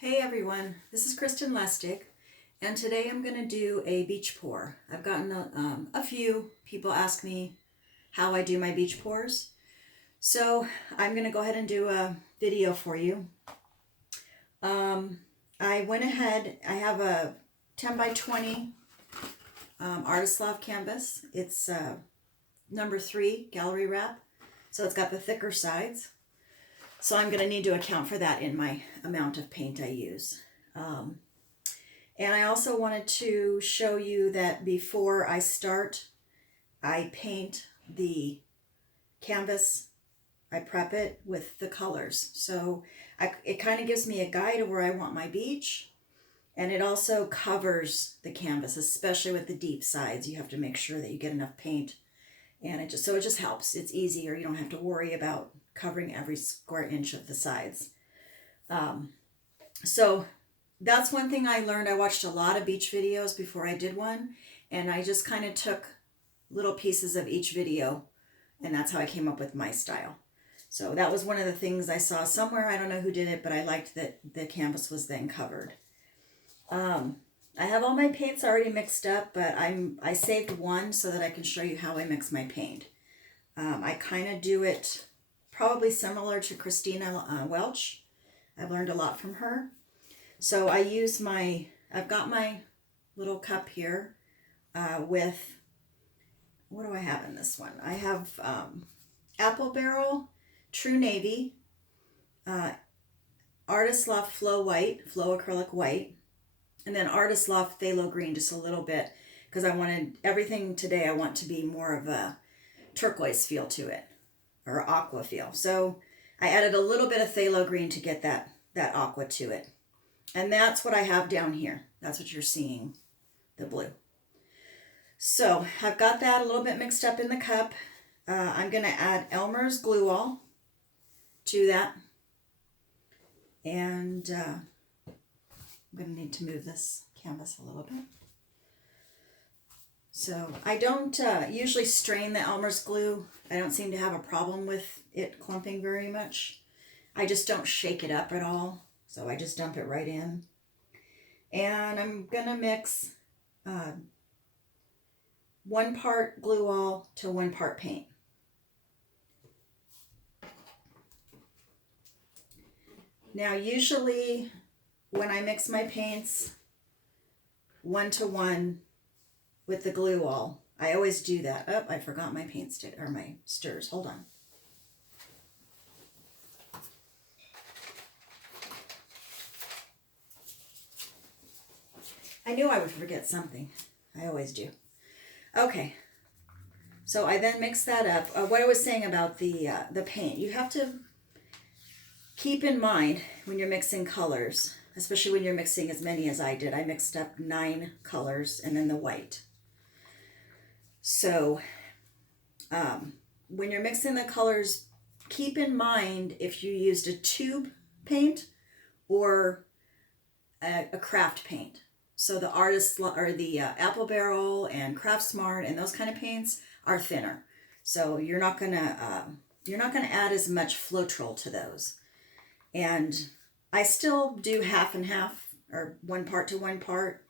Hey everyone, this is Kristen Lustig, and today I'm going to do a beach pour. I've gotten a few people ask me how I do my beach pours, so I'm going to go ahead and do a video for you. I went ahead, I have a 10 by 20 Artist Loft canvas. It's number 3 gallery wrap, so it's got the thicker sides. So I'm going to need to account for that in my amount of paint I use. And I also wanted to show you that before I start, I paint the canvas, I prep it with the colors. So it kind of gives me a guide of where I want my beach, and it also covers the canvas, especially with the deep sides. You have to make sure that you get enough paint, and it just helps. It's easier. You don't have to worry about covering every square inch of the sides. So that's one thing I learned. I watched a lot of beach videos before I did one, and I just kind of took little pieces of each video, and that's how I came up with my style. So that was one of the things I saw somewhere. I don't know who did it, but I liked that the canvas was then covered. I have all my paints already mixed up, but I saved one so that I can show you how I mix my paint. I kind of do it probably similar to Christina Welch. I've learned a lot from her. So I've got my little cup here with, what do I have in this one? I have Apple Barrel, True Navy, Artist Loft Flow White, Flow Acrylic White, and then Artist Loft Phthalo Green, just a little bit, because I wanted everything today, I want to be more of a turquoise feel to it, or aqua feel. So I added a little bit of phthalo green to get that aqua to it. And that's what I have down here. That's what you're seeing, the blue. So I've got that a little bit mixed up in the cup. I'm going to add Elmer's glue all to that. And I'm going to need to move this canvas a little bit. So I don't usually strain the Elmer's glue. I don't seem to have a problem with it clumping very much. I just don't shake it up at all. So I just dump it right in. And I'm going to mix 1 part glue all to 1 part paint. Now usually when I mix my paints 1 to 1 with the glue all, I always do that. Oh, I forgot my paint stick or my stirrers. Hold on. I knew I would forget something. I always do. Okay. So I then mix that up. What I was saying about the paint, you have to keep in mind when you're mixing colors, especially when you're mixing as many as I did. I mixed up 9 colors and then the white. So when you're mixing the colors, keep in mind if you used a tube paint or a craft paint. So the Apple Barrel and Craft Smart and those kind of paints are thinner. So you're not gonna add as much Floetrol to those. And I still do half and half, or 1 part to 1 part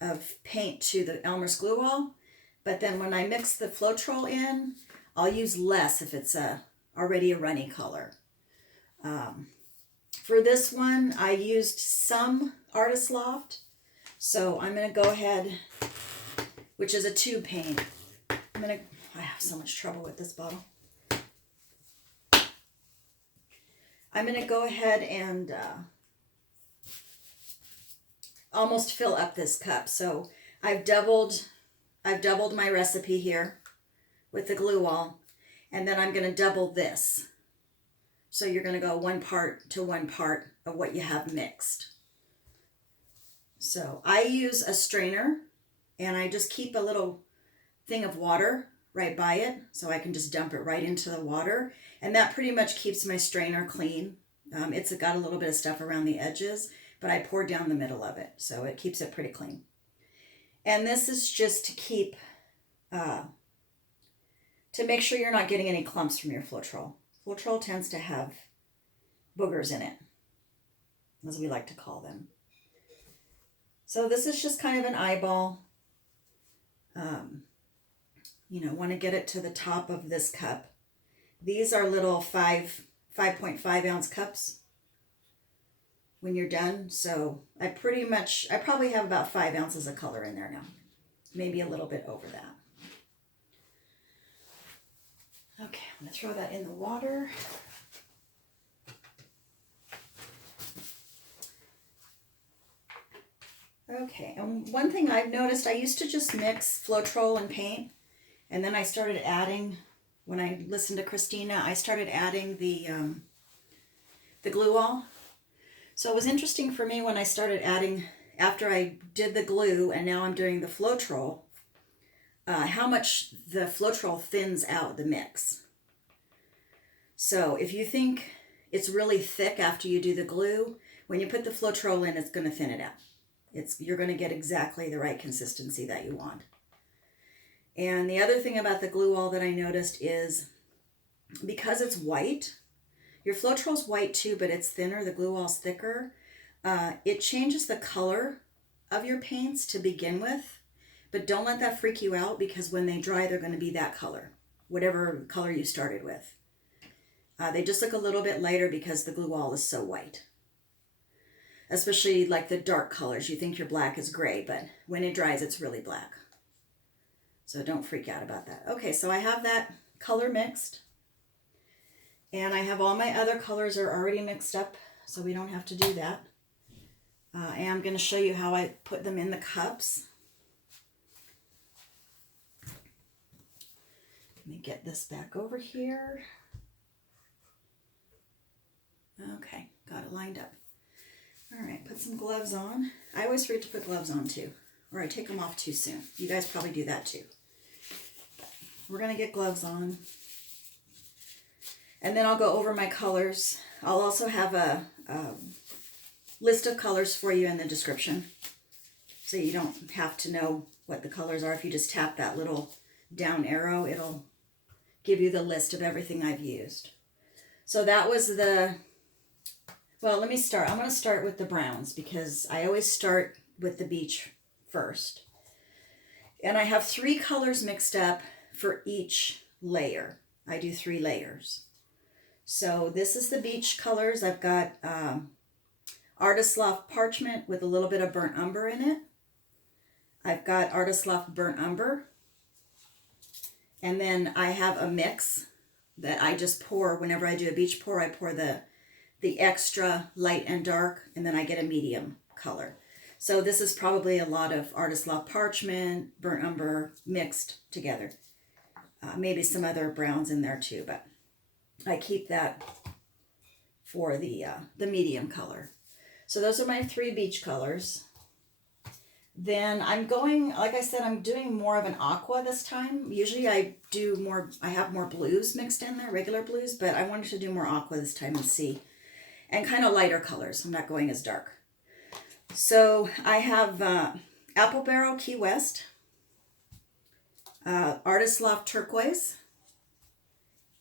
of paint to the Elmer's glue all. But then when I mix the Floetrol in, I'll use less if it's already a runny color. For this one, I used some Artist Loft. So I'm going to go ahead, which is a tube paint. I have so much trouble with this bottle. I'm going to go ahead and almost fill up this cup. So I've doubled my recipe here with the glue all, and then I'm going to double this. So you're going to go 1 part to 1 part of what you have mixed. So I use a strainer, and I just keep a little thing of water right by it, so I can just dump it right into the water, and that pretty much keeps my strainer clean. It's got a little bit of stuff around the edges, but I pour down the middle of it, so it keeps it pretty clean. And this is just to keep, to make sure you're not getting any clumps from your Floetrol. Floetrol tends to have boogers in it. as we like to call them. So this is just kind of an eyeball. You know, want to get it to the top of this cup. These are little 5.5 ounce cups when you're done. So I probably have about 5 ounces of color in there now. Maybe a little bit over that. Okay, I'm going to throw that in the water. Okay, and one thing I've noticed, I used to just mix Floetrol and paint, and then I started adding, when I listened to Christina, I started adding the glue all. So it was interesting for me when I started adding, after I did the glue and now I'm doing the Floetrol, how much the Floetrol thins out the mix. So if you think it's really thick after you do the glue, when you put the Floetrol in, it's going to thin it out. You're going to get exactly the right consistency that you want. And the other thing about the glue all that I noticed is because it's white, your Floetrol's white too, but it's thinner, the glue all's thicker, it changes the color of your paints to begin with, but don't let that freak you out because when they dry, they're going to be that color, whatever color you started with. They just look a little bit lighter because the glue all is so white. Especially like the dark colors. You think your black is gray, but when it dries, it's really black. So don't freak out about that. Okay, so I have that color mixed. And I have all my other colors are already mixed up, so we don't have to do that. And I'm going to show you how I put them in the cups. Let me get this back over here. Okay, got it lined up. All right, put some gloves on. I always forget to put gloves on too, or I take them off too soon. You guys probably do that too. We're going to get gloves on. And then I'll go over my colors. I'll also have a list of colors for you in the description, so you don't have to know what the colors are. If you just tap that little down arrow, it'll give you the list of everything I've used. So that was well, let me start. I'm going to start with the browns because I always start with the beach first. And I have 3 colors mixed up for each layer. I do 3 layers. So this is the beach colors. I've got Artist Loft Parchment with a little bit of burnt umber in it. I've got Artist Loft Burnt Umber. And then I have a mix that I just pour. Whenever I do a beach pour, I pour the extra light and dark, and then I get a medium color. So this is probably a lot of Artist Loft Parchment, Burnt Umber mixed together. Maybe some other browns in there too, but I keep that for the medium color. So those are my 3 beach colors. Then I'm going, like I said, I'm doing more of an aqua this time. Usually I have more blues mixed in there, regular blues, but I wanted to do more aqua this time and see. And kind of lighter colors. I'm not going as dark. So I have Apple Barrel Key West, Artist Loft Turquoise,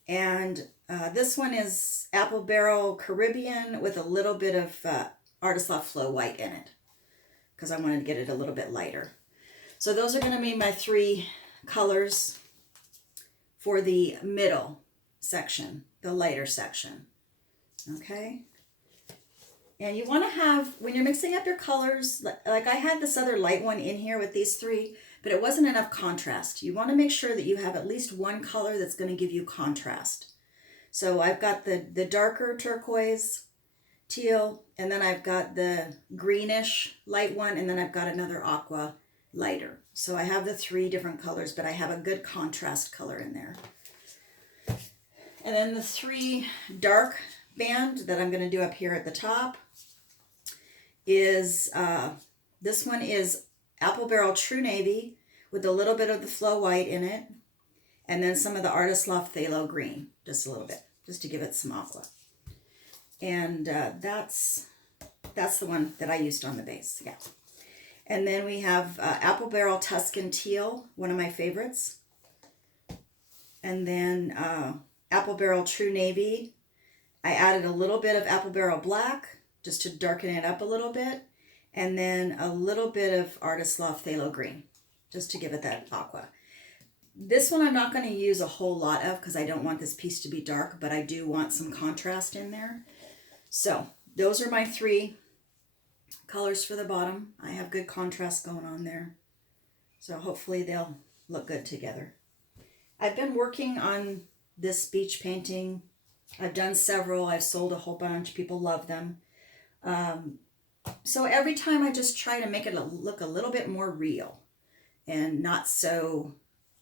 and this one is Apple Barrel Caribbean with a little bit of Artist Loft Flow White in it because I wanted to get it a little bit lighter. So those are going to be my 3 colors for the middle section, the lighter section. Okay? And you want to have, when you're mixing up your colors, like I had this other light one in here with these 3, but it wasn't enough contrast. You want to make sure that you have at least one color that's going to give you contrast. So I've got the darker turquoise, teal, and then I've got the greenish light one, and then I've got another aqua lighter. So I have the 3 different colors, but I have a good contrast color in there. And then the 3 dark band that I'm going to do up here at the top is, this one is Apple Barrel True Navy with a little bit of the Flow White in it, and then some of the Artist Loft Phthalo Green, just a little bit, just to give it some aqua. And that's the one that I used on the base, yeah. And then we have Apple Barrel Tuscan Teal, one of my favorites. And then Apple Barrel True Navy. I added a little bit of Apple Barrel Black just to darken it up a little bit. And then a little bit of Artist Loft Phthalo Green, just to give it that aqua. This one I'm not going to use a whole lot of because I don't want this piece to be dark, but I do want some contrast in there. So those are my 3 colors for the bottom. I have good contrast going on there. So hopefully they'll look good together. I've been working on this beach painting. I've done several. I've sold a whole bunch. People love them. So every time I just try to make it look a little bit more real and not so,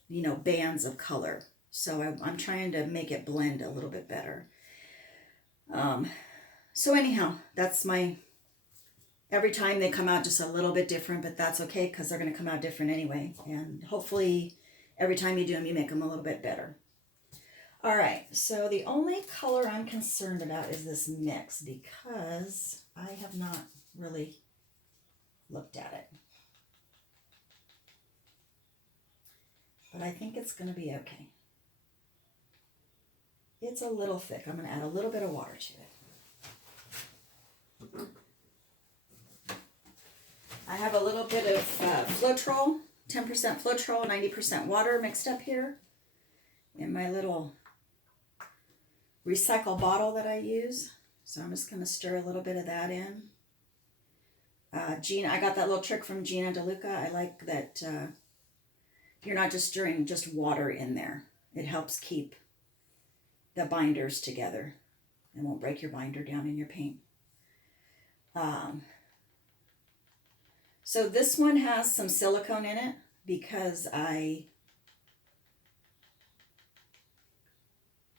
you know, bands of color. So I'm trying to make it blend a little bit better. So anyhow, that's my, every time they come out just a little bit different, but that's okay because they're going to come out different anyway. And hopefully every time you do them, you make them a little bit better. All right, so the only color I'm concerned about is this mix because I have not really looked at it. But I think it's going to be okay. It's a little thick. I'm going to add a little bit of water to it. I have a little bit of Floetrol, 10% Floetrol, 90% water mixed up here in my little recycle bottle that I use. So I'm just going to stir a little bit of that in. Gina, I got that little trick from Gina DeLuca. I like that you're not just stirring just water in there. It helps keep the binders together and won't break your binder down in your paint. So this one has some silicone in it because I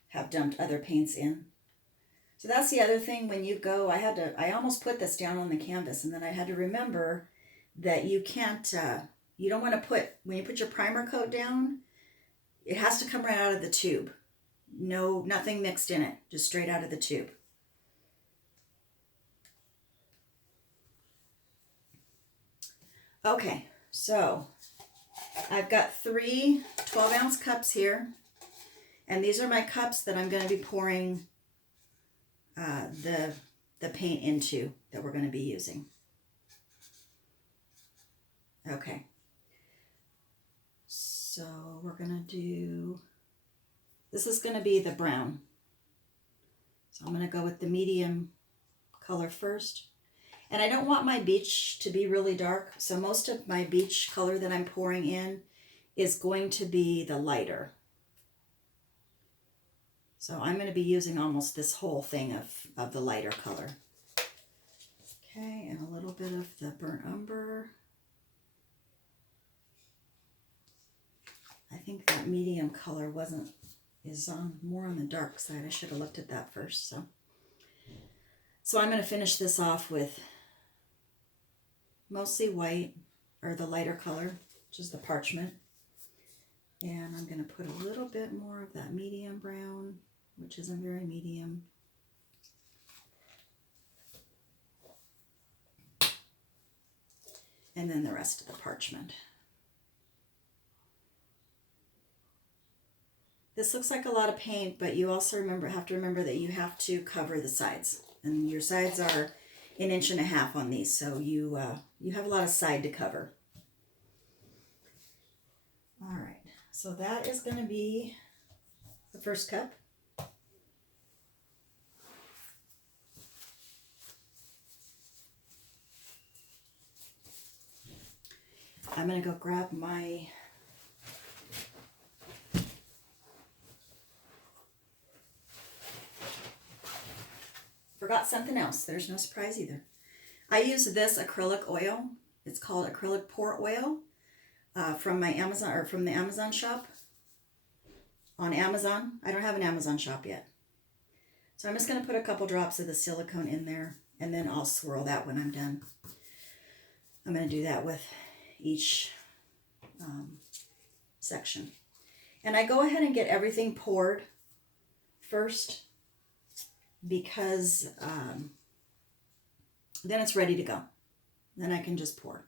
have dumped other paints in. So that's the other thing when you go, I almost put this down on the canvas and then I had to remember that you can't, you don't want to put, when you put your primer coat down, it has to come right out of the tube. No, nothing mixed in it, just straight out of the tube. Okay, so I've got 3 12-ounce cups here, and these are my cups that I'm going to be pouring the paint into that we're going to be using. Okay, so we're going to do, this is going to be the brown. So I'm going to go with the medium color first. And I don't want my beach to be really dark, so most of my beach color that I'm pouring in is going to be the lighter. So I'm going to be using almost this whole thing of the lighter color. Okay, and a little bit of the burnt umber. I think that medium color is more on the dark side. I should have looked at that first. So I'm going to finish this off with mostly white, or the lighter color, which is the parchment. And I'm going to put a little bit more of that medium brown, which isn't very medium. And then the rest of the parchment. This looks like a lot of paint, but you also have to remember that you have to cover the sides. And your sides are 1.5 inches on these, so you have a lot of side to cover. All right, so that is going to be the first cup. I'm going to go grab my forgot something else. There's no surprise either. I use this acrylic oil. It's called acrylic pour oil from my Amazon, or from the Amazon shop. On Amazon. I don't have an Amazon shop yet. So I'm just going to put a couple drops of the silicone in there, and then I'll swirl that when I'm done. I'm going to do that with each section. And I go ahead and get everything poured first, because then it's ready to go. Then I can just pour.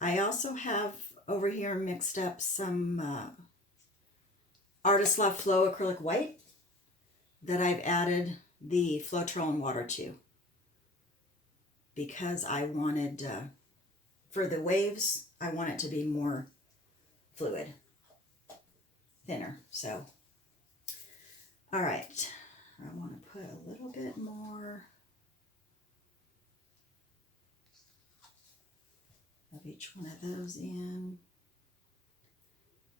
I also have over here mixed up some Artist Love Flow Acrylic White that I've added the Floetrol water to, because I wanted, for the waves, I want it to be more fluid, thinner. So, all right, I want to put a little bit more of each one of those in.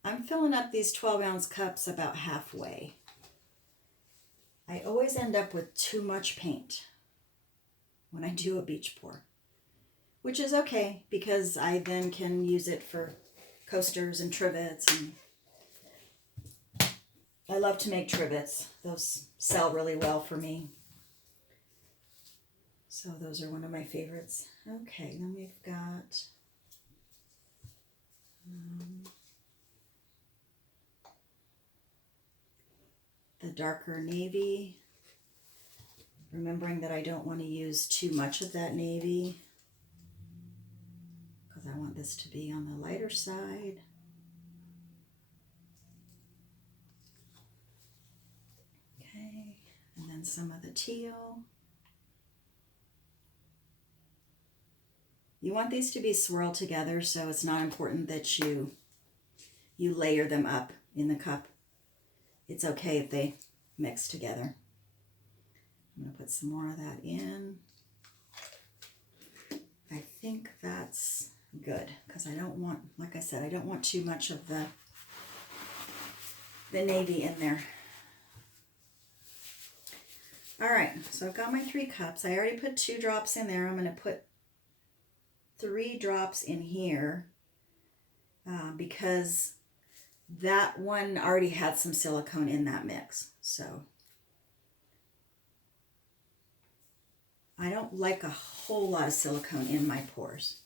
I'm filling up these 12-ounce cups about halfway. I always end up with too much paint when I do a beach pour, which is okay because I then can use it for coasters and trivets, and I love to make trivets. Those sell really well for me. So those are one of my favorites. Okay, then we've got the darker navy, remembering that I don't want to use too much of that navy because I want this to be on the lighter side. Okay, and then some of the teal. You want these to be swirled together, so it's not important that you layer them up in the cup. It's okay if they mix together. I'm going to put some more of that in. I think that's good because I don't want, like I said, I don't want too much of the navy in there. All right, so I've got my 3 cups. I already put 2 drops in there. I'm going to put 3 drops in here because that one already had some silicone in that mix. So I don't like a whole lot of silicone in my pours.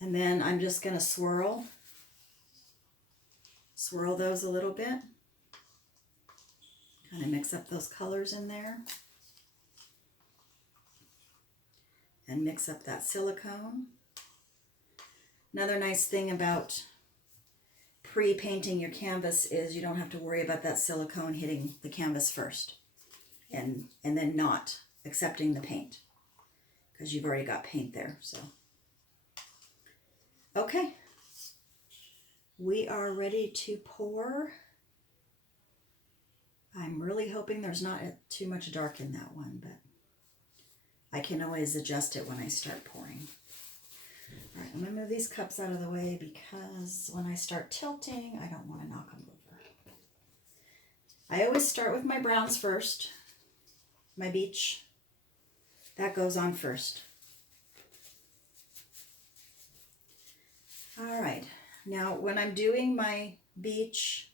And then I'm just going to swirl those a little bit. Kind of mix up those colors in there. And mix up that silicone. Another nice thing about pre-painting your canvas is you don't have to worry about that silicone hitting the canvas first and then not accepting the paint because you've already got paint there. So, okay, we are ready to pour. I'm really hoping there's not too much dark in that one, but I can always adjust it when I start pouring. All right, I'm going to move these cups out of the way because when I start tilting, I don't want to knock them over. I always start with my browns first. My beach, that goes on first. All right, now when I'm doing my beach,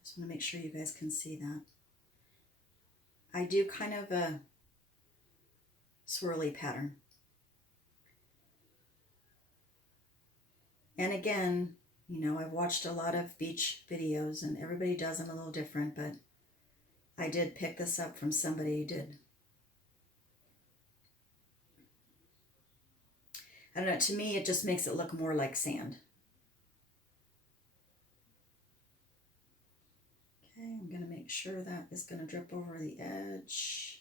I just want to make sure you guys can see that. I do kind of a swirly pattern. And again, you know, I've watched a lot of beach videos and everybody does them a little different, but I did pick this up from somebody who did. I don't know, to me it just makes it look more like sand. Okay, I'm going to make sure that is going to drip over the edge.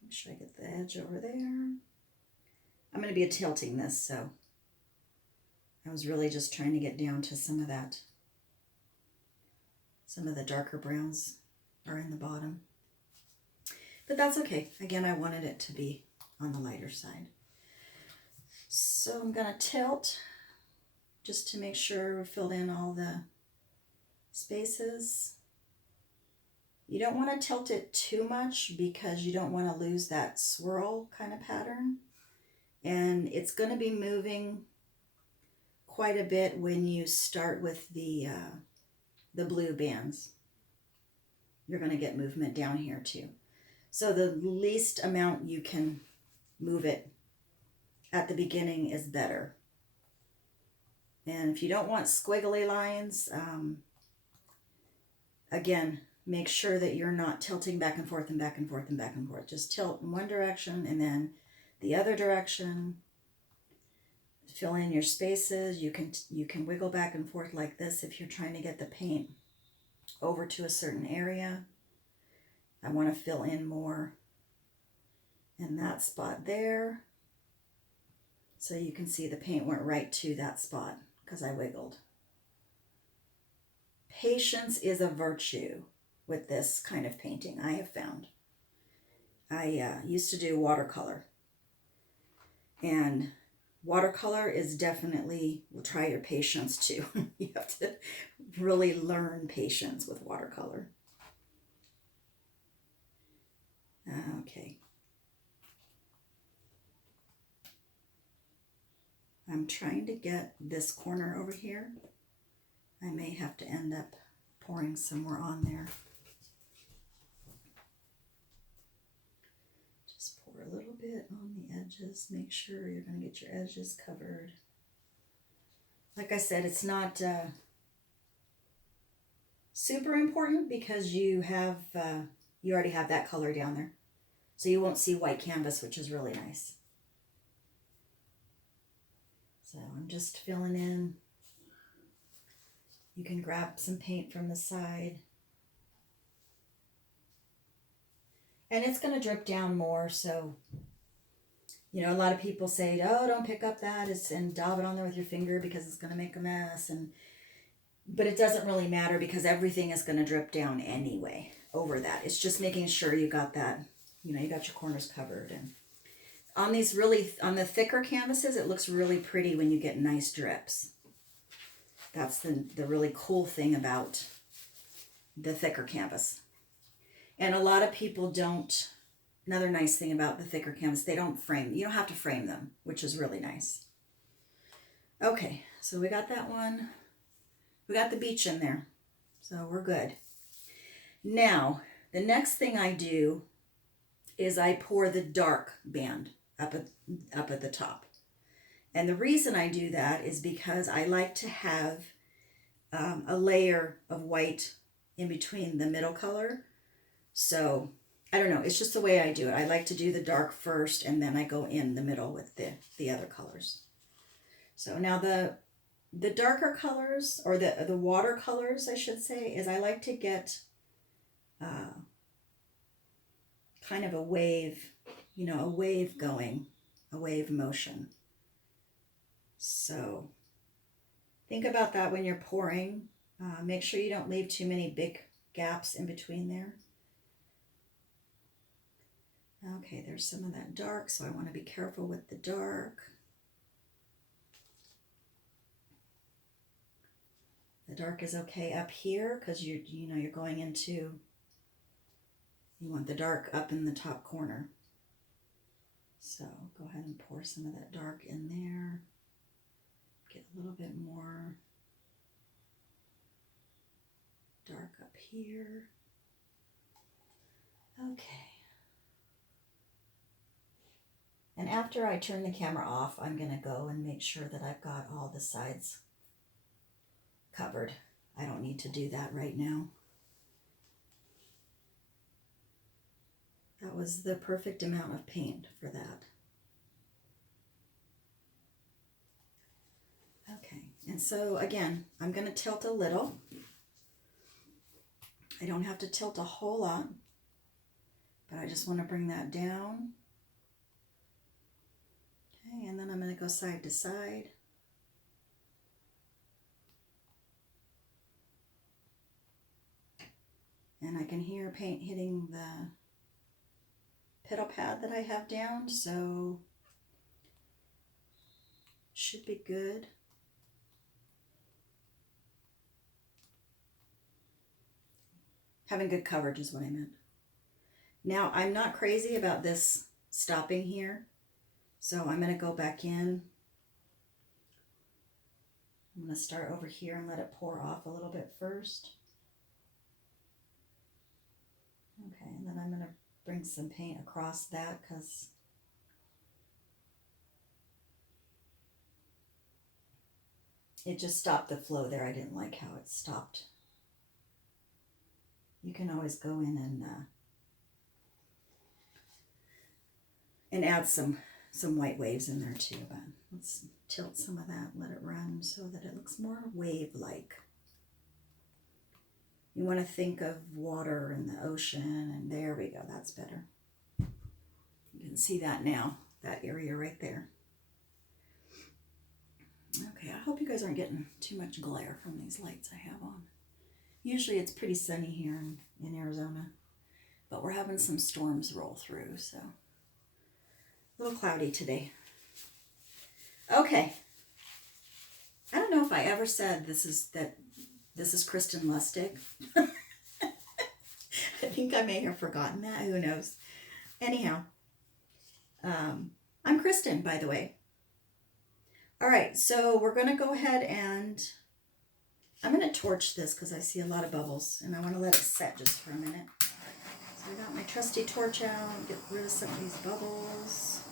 Make sure I get the edge over there. I'm going to be tilting this, so I was really just trying to get down to some of that. Some of the darker browns are in the bottom. But that's okay. Again, I wanted it to be on the lighter side. So I'm going to tilt just to make sure we filled in all the spaces. You don't want to tilt it too much because you don't want to lose that swirl kind of pattern. And it's going to be moving quite a bit when you start with the blue bands. You're going to get movement down here too. So the least amount you can move it at the beginning is better. And if you don't want squiggly lines, again, make sure that you're not tilting back and forth and back and forth and back and forth. Just tilt in one direction and then the other direction. Fill in your spaces. You can wiggle back and forth like this if you're trying to get the paint over to a certain area. I want to fill in more in that spot there. So you can see the paint went right to that spot because I wiggled. Patience is a virtue with this kind of painting, I have found. I used to do watercolor. And watercolor is definitely, will try your patience too. You have to really learn patience with watercolor. Okay. I'm trying to get this corner over here. I may have to end up pouring some more on there. Just pour a little bit on the edges. Make sure you're going to get your edges covered. Like I said, it's not super important because you already have that color down there. So you won't see white canvas, which is really nice. So I'm just filling in. You can grab some paint from the side. And it's going to drip down more, so, you know, a lot of people say, oh, don't pick up that and dab it on there with your finger because it's going to make a mess. But it doesn't really matter because everything is going to drip down anyway over that. It's just making sure you got that, you know, you got your corners covered. And on the thicker canvases, it looks really pretty when you get nice drips. That's the really cool thing about the thicker canvas. And a lot of people don't, another nice thing about the thicker canvas, they don't frame, you don't have to frame them, which is really nice. Okay, so we got that one. We got the beach in there, so we're good. Now, the next thing I do is I pour the dark band up at the top. And the reason I do that is because I like to have a layer of white in between the middle color. So, I don't know, it's just the way I do it. I like to do the dark first and then I go in the middle with the other colors. So now the darker colors, or the watercolors, I should say, is I like to get kind of a wave, you know, a wave going, a wave motion. So think about that when you're pouring. Make sure you don't leave too many big gaps in between there. Okay, there's some of that dark, so I want to be careful with the dark. The dark is okay up here because you're going into, you want the dark up in the top corner. So go ahead and pour some of that dark in there. Get a little bit more dark up here. Okay. And after I turn the camera off, I'm going to go and make sure that I've got all the sides covered. I don't need to do that right now. That was the perfect amount of paint for that. Okay, and so again, I'm going to tilt a little. I don't have to tilt a whole lot, but I just want to bring that down. Okay, and then I'm going to go side to side. And I can hear paint hitting the pedal pad that I have down, so should be good. Having good coverage is what I meant. Now, I'm not crazy about this stopping here, so I'm going to go back in. I'm going to start over here and let it pour off a little bit first. Okay, and then I'm going to bring some paint across that because It just stopped the flow there. I didn't like how it stopped. You can always go in and add some white waves in there too, but let's tilt some of that, let it run so that it looks more wave-like. You want to think of water and the ocean, and there we go, that's better. You can see that now, that area right there. Okay, I hope you guys aren't getting too much glare from these lights I have on. Usually it's pretty sunny here in Arizona, but we're having some storms roll through, so a little cloudy today. Okay. I don't know if I ever said this is Kristen Lustig. I think I may have forgotten that. Who knows? Anyhow, I'm Kristen, by the way. All right, so we're going to go ahead and I'm going to torch this because I see a lot of bubbles, and I want to let it set just for a minute. So I got my trusty torch out, get rid of some of these bubbles.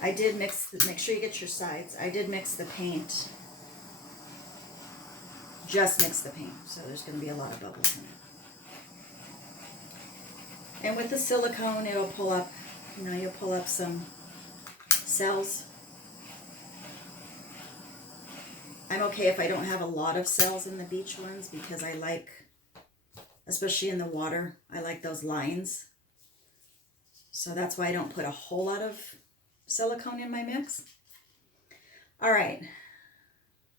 I did make sure you get your sides. I did mix the paint. Just mix the paint, so there's going to be a lot of bubbles in it. And with the silicone, it'll pull up, you'll pull up some cells. I'm okay if I don't have a lot of cells in the beach ones because I like, especially in the water, I like those lines. So that's why I don't put a whole lot of silicone in my mix. All right.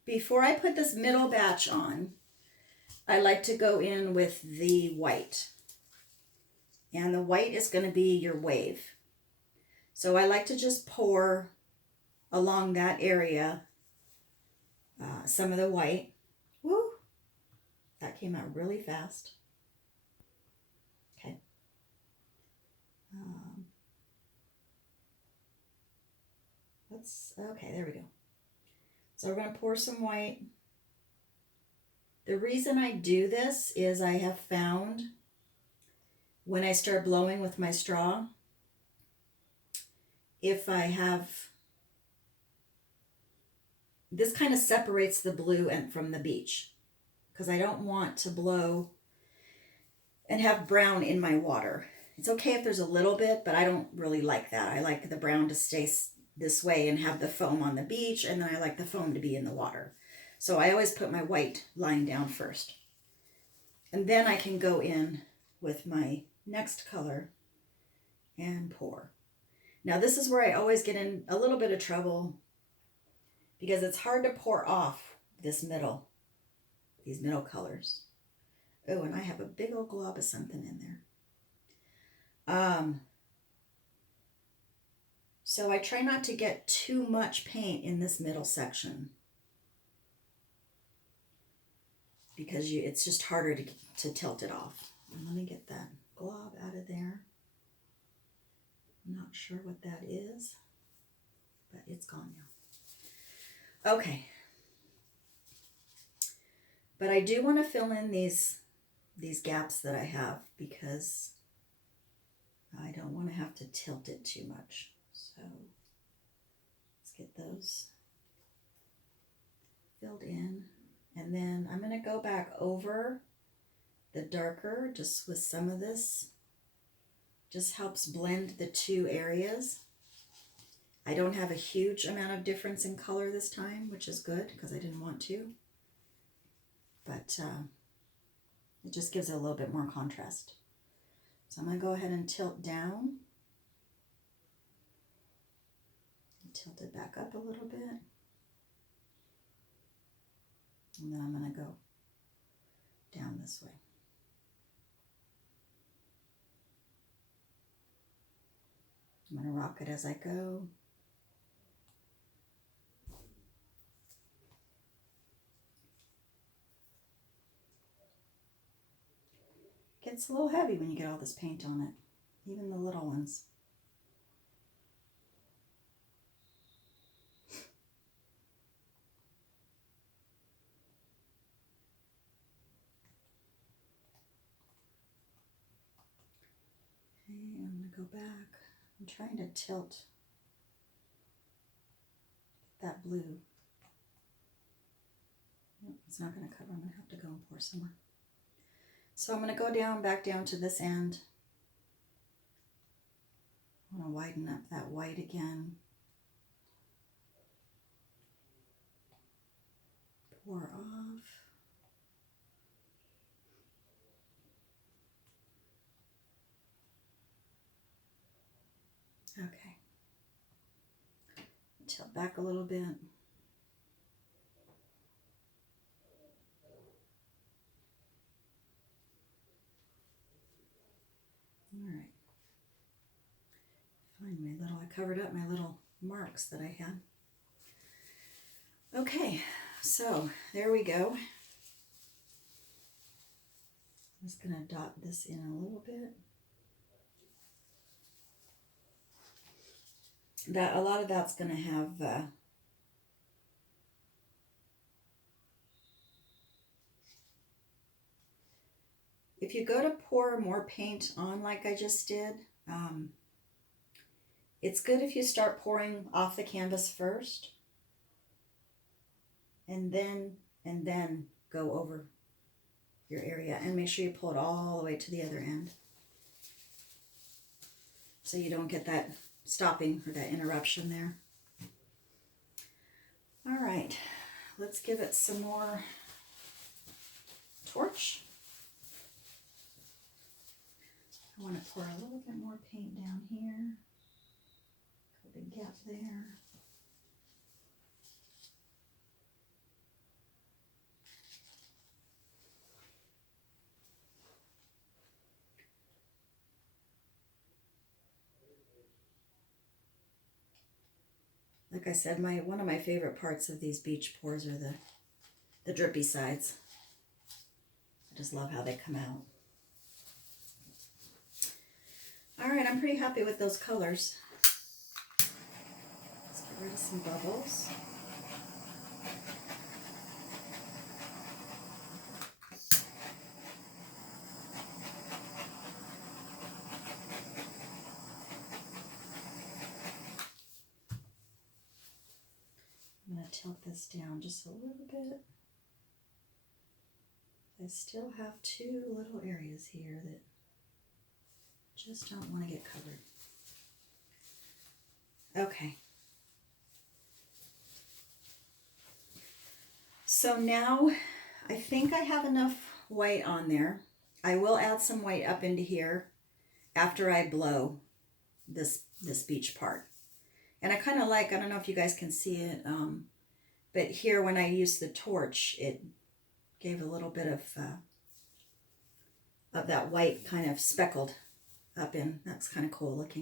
Before I put this middle batch on, I like to go in with the white. And the white is going to be your wave. So I like to just pour along that area some of the white. Woo! That came out really fast. Okay. Okay, there we go. So we're going to pour some white. The reason I do this is I have found when I start blowing with my straw, if I have, this kind of separates the blue and from the beach because I don't want to blow and have brown in my water. It's okay if there's a little bit, but I don't really like that. I like the brown to stay this way and have the foam on the beach, and then I like the foam to be in the water. So I always put my white line down first. And then I can go in with my next color and pour. Now this is where I always get in a little bit of trouble because it's hard to pour off these middle colors. Oh, and I have a big old glob of something in there. So I try not to get too much paint in this middle section because it's just harder to tilt it off. And let me get that glob out of there. I'm not sure what that is, but it's gone now. Okay. But I do want to fill in these gaps that I have because I don't want to have to tilt it too much. So let's get those filled in. And then I'm going to go back over the darker just with some of this. Just helps blend the two areas. I don't have a huge amount of difference in color this time, which is good because I didn't want to. But it just gives it a little bit more contrast. So I'm going to go ahead and tilt down. Tilt it back up a little bit. And then I'm going to go down this way. I'm going to rock it as I go. Gets a little heavy when you get all this paint on it, even the little ones. Okay, I'm going to go back. I'm trying to tilt that blue It's not going to cover. I'm going to have to go and pour some more. So I'm going to go down, back down to this end. I want to widen up that white again. Pour off. Okay. Tilt back a little bit. All right. Find my little, I covered up my little marks that I had. Okay, so there we go. I'm just going to dot this in a little bit. That a lot of that's going to have if you go to pour more paint on like I just did, it's good if you start pouring off the canvas first and then go over your area, and make sure you pull it all the way to the other end so you don't get that stopping or that interruption there. All right, let's give it some more torch. I want to pour a little bit more paint down here. Got a big gap there. Like I said, one of my favorite parts of these beach pours are the drippy sides. I just love how they come out. All right, I'm pretty happy with those colors. Let's get rid of some bubbles. I'm going to tilt this down just a little bit. I still have two little areas here that just don't want to get covered. Okay. So now I think I have enough white on there. I will add some white up into here after I blow this beach part. And I kind of like, I don't know if you guys can see it, but here when I used the torch, it gave a little bit of that white kind of speckled up in. That's kind of cool looking.